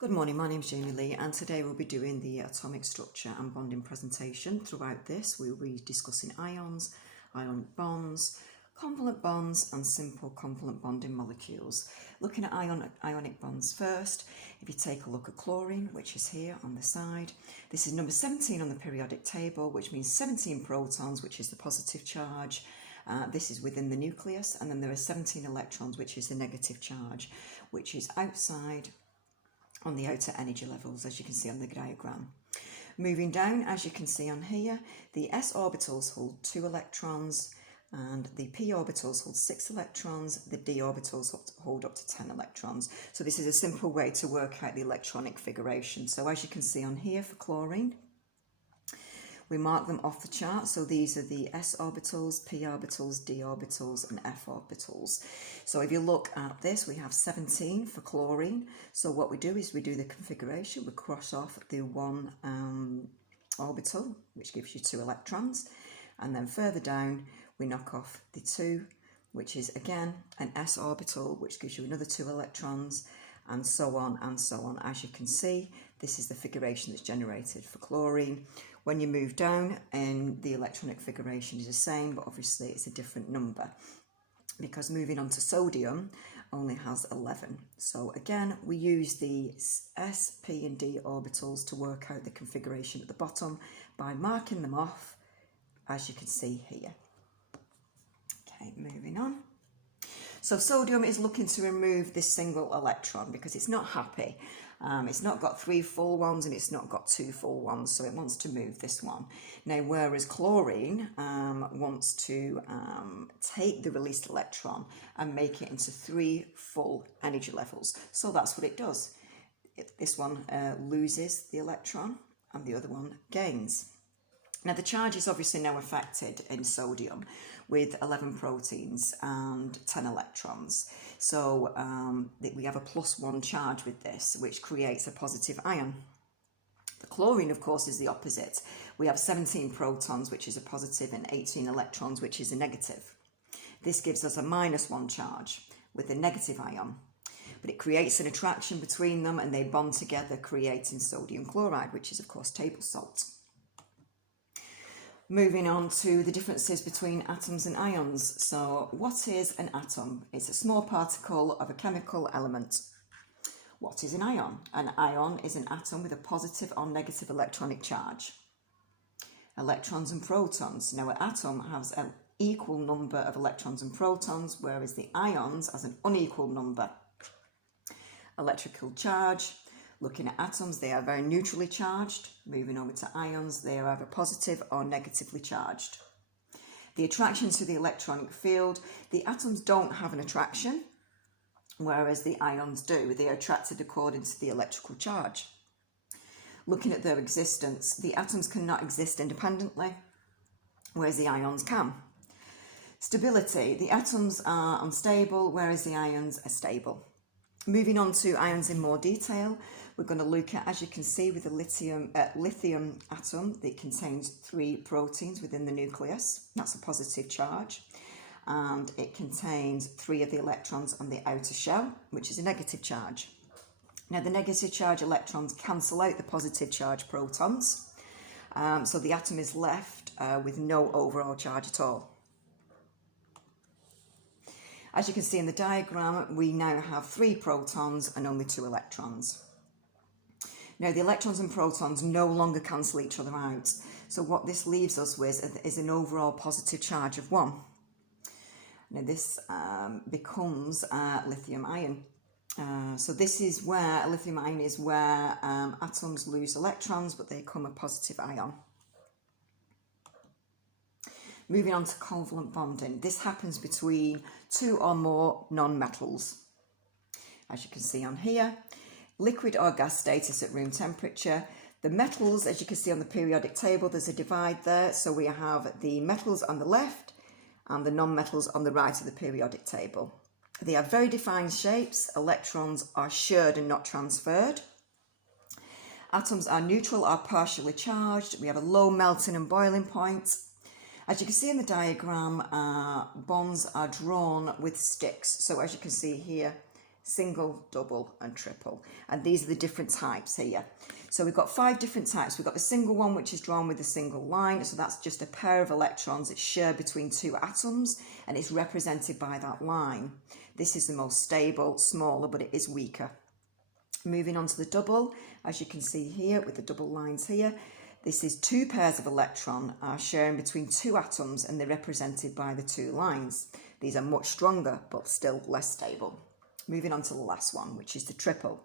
Good morning, my name's Jamie Lee and today we'll be doing the atomic structure and bonding presentation. Throughout this we'll be discussing ions, ionic bonds, covalent bonds and simple covalent bonding molecules. Looking at ionic bonds first, if you take a look at chlorine, which is here on the side, this is number 17 on the periodic table, which means 17 protons, which is the positive charge. This is within the nucleus, and then there are 17 electrons, which is the negative charge, which is outside on the outer energy levels, as you can see on the diagram. Moving down, as you can see on here, the s orbitals hold 2 electrons and the p orbitals hold 6 electrons, the d orbitals hold up to 10 electrons. So this is a simple way to work out the electronic configuration. So as you can see on here for chlorine, we mark them off the chart, so these are the s orbitals, p orbitals, d orbitals and f orbitals. So if you look at this, we have 17 for chlorine. So what we do is we do the configuration, we cross off the 1 orbital, which gives you 2 electrons, and then further down we knock off the 2, which is again an s orbital, which gives you another 2 electrons, and so on and so on. As you can see, this is the configuration that's generated for chlorine. When you move down, and the electronic configuration is the same, but obviously it's a different number because moving on to sodium only has 11. So again, we use the s, p and d orbitals to work out the configuration at the bottom by marking them off, as you can see here. Okay, moving on. So sodium is looking to remove this single electron because it's not happy. It's not got 3 full ones and it's not got 2 full ones, so it wants to move this one. Now, whereas chlorine wants to take the released electron and make it into 3 full energy levels. So that's what it does. This one loses the electron and the other one gains. Now, the charge is obviously now affected in sodium with 11 proteins and 10 electrons. So we have a +1 charge with this, which creates a positive ion. The chlorine, of course, is the opposite. We have 17 protons, which is a positive, and 18 electrons, which is a negative. This gives us a -1 charge with a negative ion. But it creates an attraction between them and they bond together, creating sodium chloride, which is, of course, table salt. Moving on to the differences between atoms and ions. So what is an atom? It's a small particle of a chemical element. What is an ion? An ion is an atom with a positive or negative electronic charge. Electrons and protons. Now, an atom has an equal number of electrons and protons, whereas the ions has an unequal number. Electrical charge. Looking at atoms, they are very neutrally charged. Moving over to ions, they are either positive or negatively charged. The attraction to the electronic field, the atoms don't have an attraction, whereas the ions do. They are attracted according to the electrical charge. Looking at their existence, the atoms cannot exist independently, whereas the ions can. Stability, the atoms are unstable, whereas the ions are stable. Moving on to ions in more detail, we're going to look at, as you can see, with the lithium atom, it contains 3 proteins within the nucleus. That's a positive charge. And it contains 3 of the electrons on the outer shell, which is a negative charge. Now, the negative charge electrons cancel out the positive charge protons. So the atom is left with no overall charge at all. As you can see in the diagram, we now have 3 protons and only 2 electrons. Now, the electrons and protons no longer cancel each other out. So what this leaves us with is an overall positive charge of 1. Now, this becomes lithium ion. So this is where a lithium ion is where atoms lose electrons, but they become a positive ion. Moving on to covalent bonding. This happens between 2 or more non-metals. As you can see on here, liquid or gas status at room temperature. The metals, as you can see on the periodic table, there's a divide there. So we have the metals on the left and the non-metals on the right of the periodic table. They have very defined shapes. Electrons are shared and not transferred. Atoms are neutral or partially charged. We have a low melting and boiling point. As you can see in the diagram, bonds are drawn with sticks. So as you can see here, single, double and triple. And these are the different types here. So we've got 5 different types. We've got the single one, which is drawn with a single line. So that's just a pair of electrons. It's shared between 2 atoms and it's represented by that line. This is the most stable, smaller, but it is weaker. Moving on to the double, as you can see here with the double lines here, this is 2 pairs of electron are sharing between 2 atoms and they're represented by the 2 lines. These are much stronger, but still less stable. Moving on to the last one, which is the triple.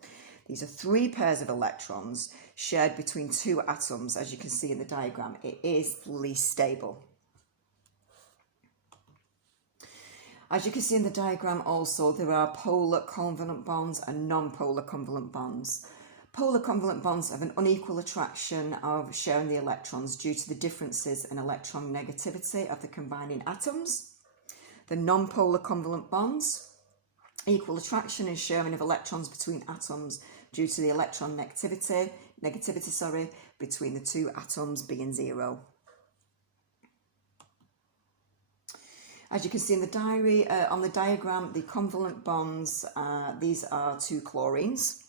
These are 3 pairs of electrons shared between 2 atoms. As you can see in the diagram, it is least stable. As you can see in the diagram also, there are polar covalent bonds and non-polar covalent bonds. Polar covalent bonds have an unequal attraction of sharing the electrons due to the differences in electron negativity of the combining atoms. The non-polar covalent bonds, equal attraction and sharing of electrons between atoms due to the electron negativity between the 2 atoms being 0. As you can see in the diary, on the diagram, the covalent bonds, these are 2 chlorines.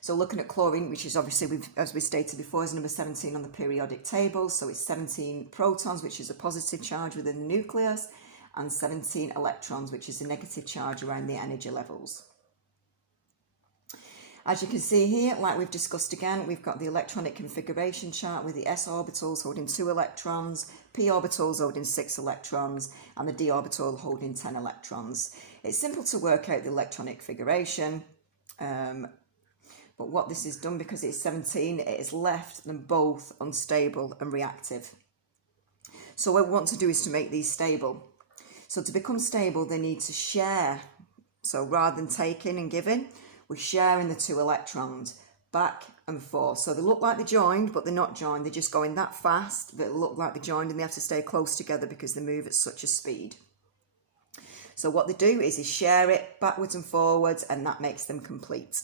So looking at chlorine, which is obviously, as we stated before, is number 17 on the periodic table. So it's 17 protons, which is a positive charge within the nucleus, and 17 electrons, which is a negative charge around the energy levels. As you can see here, like we've discussed again, we've got the electronic configuration chart with the s orbitals holding 2 electrons, p orbitals holding 6 electrons, and the d orbital holding 10 electrons. It's simple to work out the electronic configuration, but what this is done, because it's 17, it is left them both unstable and reactive. So what we want to do is to make these stable. So to become stable, they need to share. So rather than taking and giving, we're sharing the 2 electrons back and forth. So they look like they're joined, but they're not joined. They're just going that fast that they look like they're joined, and they have to stay close together because they move at such a speed. So what they do is share it backwards and forwards, and that makes them complete.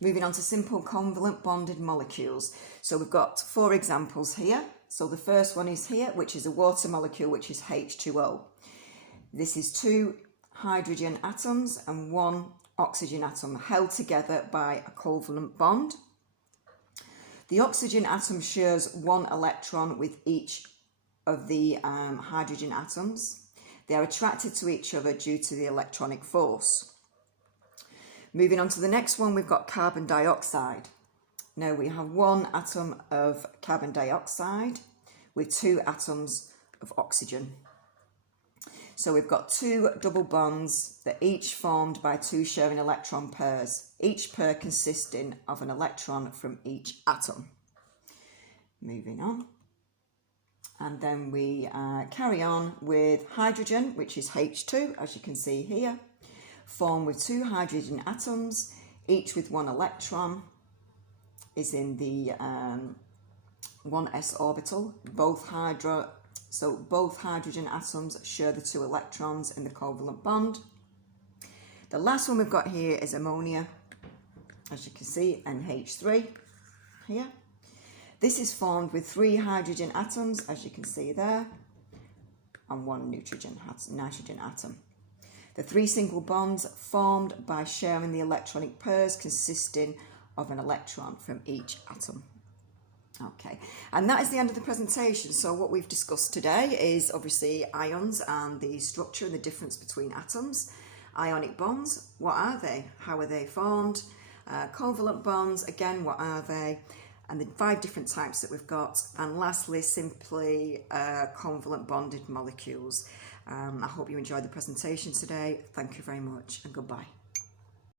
Moving on to simple covalent bonded molecules. So we've got 4 examples here. So the first one is here, which is a water molecule, which is H2O. This is 2 hydrogen atoms and 1 oxygen atom held together by a covalent bond. The oxygen atom shares 1 electron with each of the hydrogen atoms. They are attracted to each other due to the electronic force. Moving on to the next one, we've got carbon dioxide. Now we have 1 atom of carbon dioxide with 2 atoms of oxygen. So we've got 2 double bonds that each formed by 2 sharing electron pairs, each pair consisting of an electron from each atom. Moving on. And then we carry on with hydrogen, which is H2, as you can see here, formed with 2 hydrogen atoms, each with 1 electron, is in the 1s orbital. Both hydrogen atoms share the 2 electrons in the covalent bond. The last one we've got here is ammonia, as you can see, NH3 here. This is formed with 3 hydrogen atoms, as you can see there, and 1 nitrogen atom. The 3 single bonds formed by sharing the electronic pairs consisting of an electron from each atom. Okay, and that is the end of the presentation. So what we've discussed today is obviously ions and the structure and the difference between atoms. Ionic bonds, what are they? How are they formed? Covalent bonds, again, what are they? And the 5 different types that we've got. And lastly, simply covalent bonded molecules. I hope you enjoyed the presentation today. Thank you very much and goodbye.